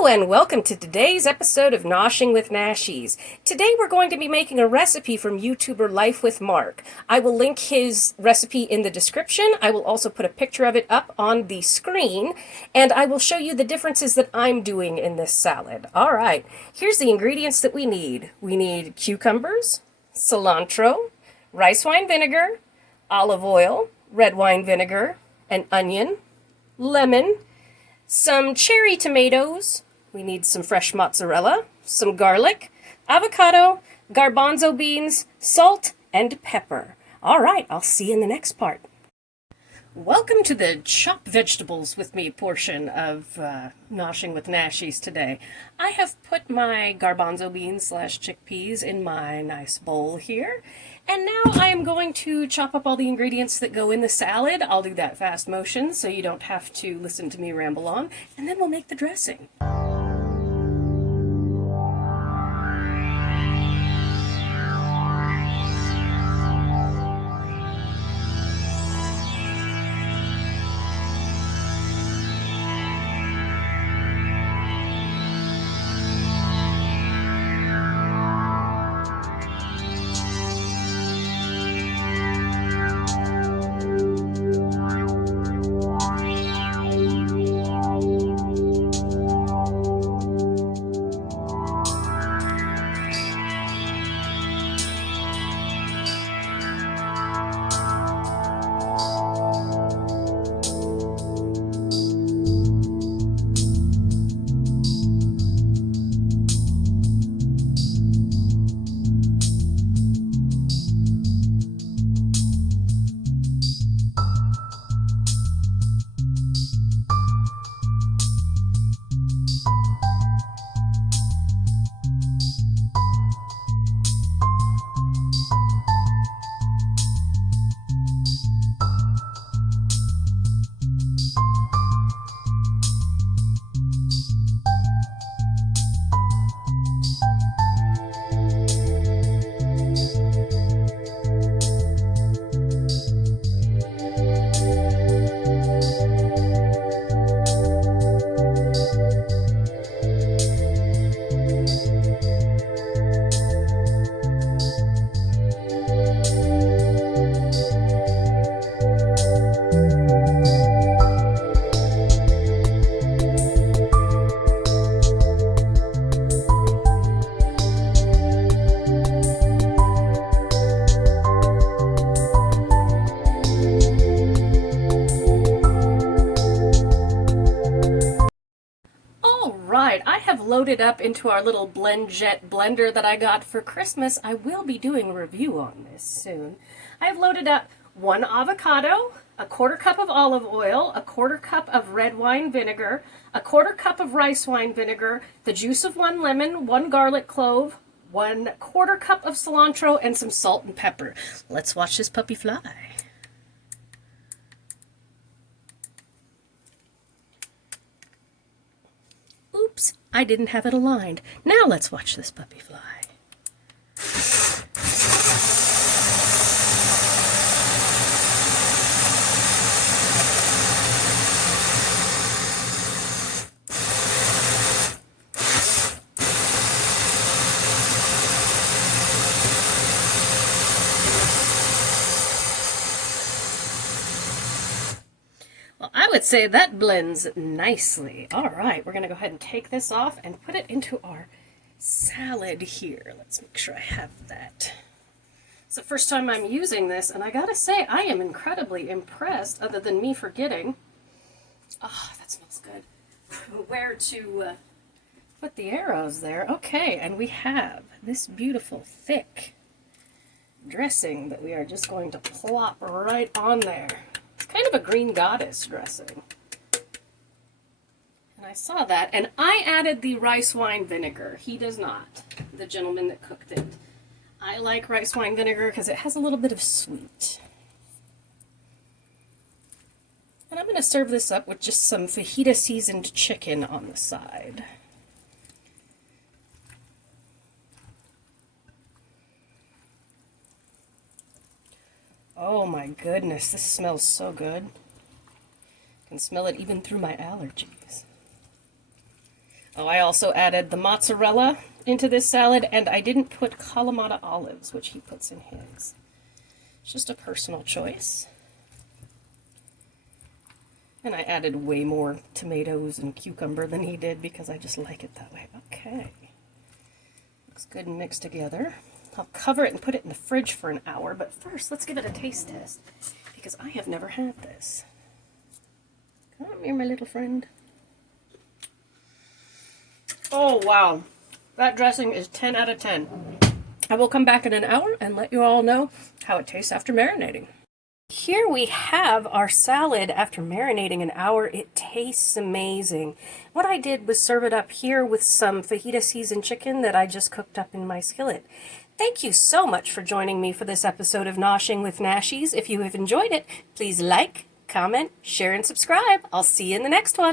Hello and welcome to today's episode of Noshing with Nashies. Today we're going to be making a recipe from YouTuber Life with Mark. I will link his recipe in the description. I will also put a picture of it up on the screen, and I will show you the differences that I'm doing in this salad. All right, here's the ingredients that we need. We need cucumbers, cilantro, rice wine vinegar, olive oil, red wine vinegar, an onion, lemon, some cherry tomatoes, we need some fresh mozzarella, some garlic, avocado, garbanzo beans, salt, and pepper. All right, I'll see you in the next part. Welcome to the chop vegetables with me portion of Noshing with Nashies today. I have put my garbanzo beans / chickpeas in my nice bowl here. And now I am going to chop up all the ingredients that go in the salad. I'll do that fast motion so you don't have to listen to me ramble on. And then we'll make the dressing. Right, I have loaded up into our little BlendJet blender that I got for Christmas. I will be doing a review on this soon. I've loaded up 1 avocado, a 1/4 cup of olive oil, a 1/4 cup of red wine vinegar, a 1/4 cup of rice wine vinegar, the juice of 1 lemon, 1 garlic clove, 1/4 cup of cilantro, and some salt and pepper. Let's watch this puppy fly. Oops, I didn't have it aligned. Now let's watch this puppy fly. I would say that blends nicely. All right, we're going to go ahead and take this off and put it into our salad here. Let's make sure I have that. It's the first time I'm using this, and I gotta say, I am incredibly impressed, other than me forgetting. Oh, that smells good. Where to put the arrows there. Okay, and we have this beautiful, thick dressing that we are just going to plop right on there. Kind of a green goddess dressing. And I saw that, and I added the rice wine vinegar. He does not, the gentleman that cooked it. I like rice wine vinegar because it has a little bit of sweet. And I'm going to serve this up with just some fajita seasoned chicken on the side. Oh my goodness, this smells so good. I can smell it even through my allergies. Oh, I also added the mozzarella into this salad, and I didn't put Kalamata olives, which he puts in his. It's just a personal choice. And I added way more tomatoes and cucumber than he did because I just like it that way. Okay. Looks good and mixed together. I'll cover it and put it in the fridge for an hour, but first let's give it a taste test because I have never had this. Come here, my little friend. Oh, wow. That dressing is 10 out of 10. I will come back in an hour and let you all know how it tastes after marinating. Here we have our salad after marinating an hour. It tastes amazing. What I did was serve it up here with some fajita seasoned chicken that I just cooked up in my skillet. Thank you so much for joining me for this episode of Noshing with Nashies. If you have enjoyed it, please like, comment, share, and subscribe. I'll see you in the next one.